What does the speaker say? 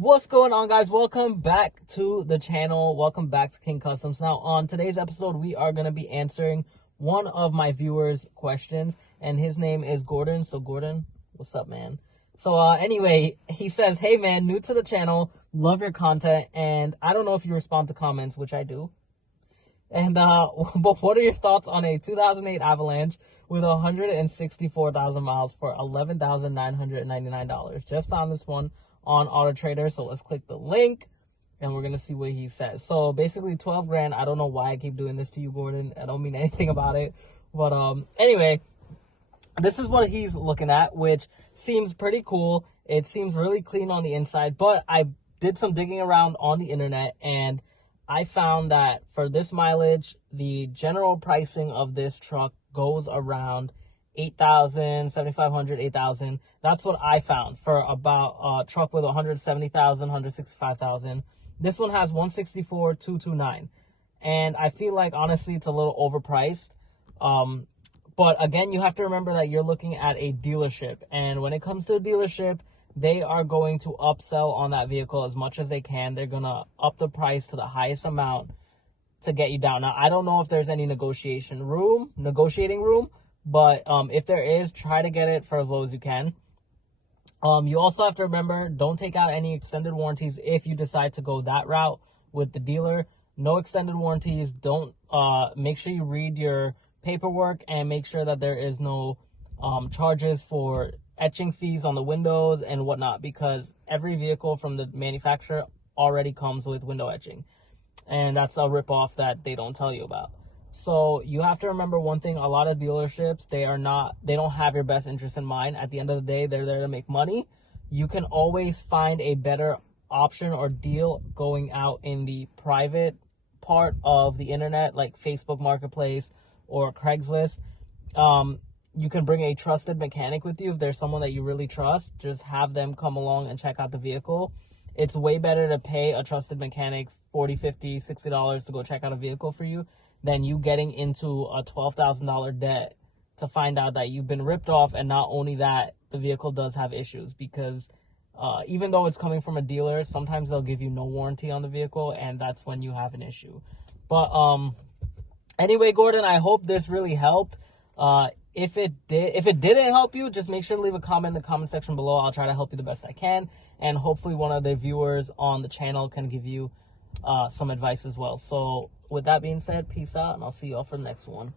What's going on, guys? Welcome back to the channel. Welcome back to King Customs. Now, on today's episode, we are going to be answering one of my viewers' questions, and his name is Gordon. So, Gordon, what's up, man? So, anyway, he says, hey, man, new to the channel, love your content, and I don't know if you respond to comments, which I do. And, but what are your thoughts on a 2008 Avalanche with 164,000 miles for $11,999? Just found this one on Auto Trader, so let's click the link and we're gonna see what he says. So basically 12 grand. I don't know why I keep doing this to you, Gordon. I don't mean anything about it, but anyway, this is what he's looking at, which seems pretty cool. It seems really clean on the inside, but I did some digging around on the internet and I found that for this mileage, the general pricing of this truck goes around $8,000, $7,500, $8,000. That's what I found for about a truck with 170,000, 165,000. This one has 164,229, and I feel like honestly it's a little overpriced. But again, you have to remember that you're looking at a dealership, and when it comes to a dealership, they are going to upsell on that vehicle as much as they can. They're gonna up the price to the highest amount to get you down. Now, I don't know if there's any negotiating room. But if there is, try to get it for as low as you can. You also have to remember, don't take out any extended warranties if you decide to go that route with the dealer. No extended warranties. Don't make sure you read your paperwork and make sure that there is no charges for etching fees on the windows and whatnot, because every vehicle from the manufacturer already comes with window etching, and that's a ripoff that they don't tell you about. So you have to remember one thing: a lot of dealerships, they don't have your best interest in mind. At the end of the day, they're there to make money. You can always find a better option or deal going out in the private part of the internet, like Facebook Marketplace or Craigslist. You can bring a trusted mechanic with you. If there's someone that you really trust, just have them come along and check out the vehicle. It's way better to pay a trusted mechanic $40, $50, $60 to go check out a vehicle for you than you getting into a $12,000 debt to find out that you've been ripped off. And not only that, the vehicle does have issues, because even though it's coming from a dealer, sometimes they'll give you no warranty on the vehicle, and that's when you have an issue. But anyway, Gordon, I hope this really helped. If it didn't help you, just make sure to leave a comment in the comment section below. I'll try to help you the best I can, and hopefully one of the viewers on the channel can give you some advice as well. So with that being said, peace out, and I'll see you all for the next one.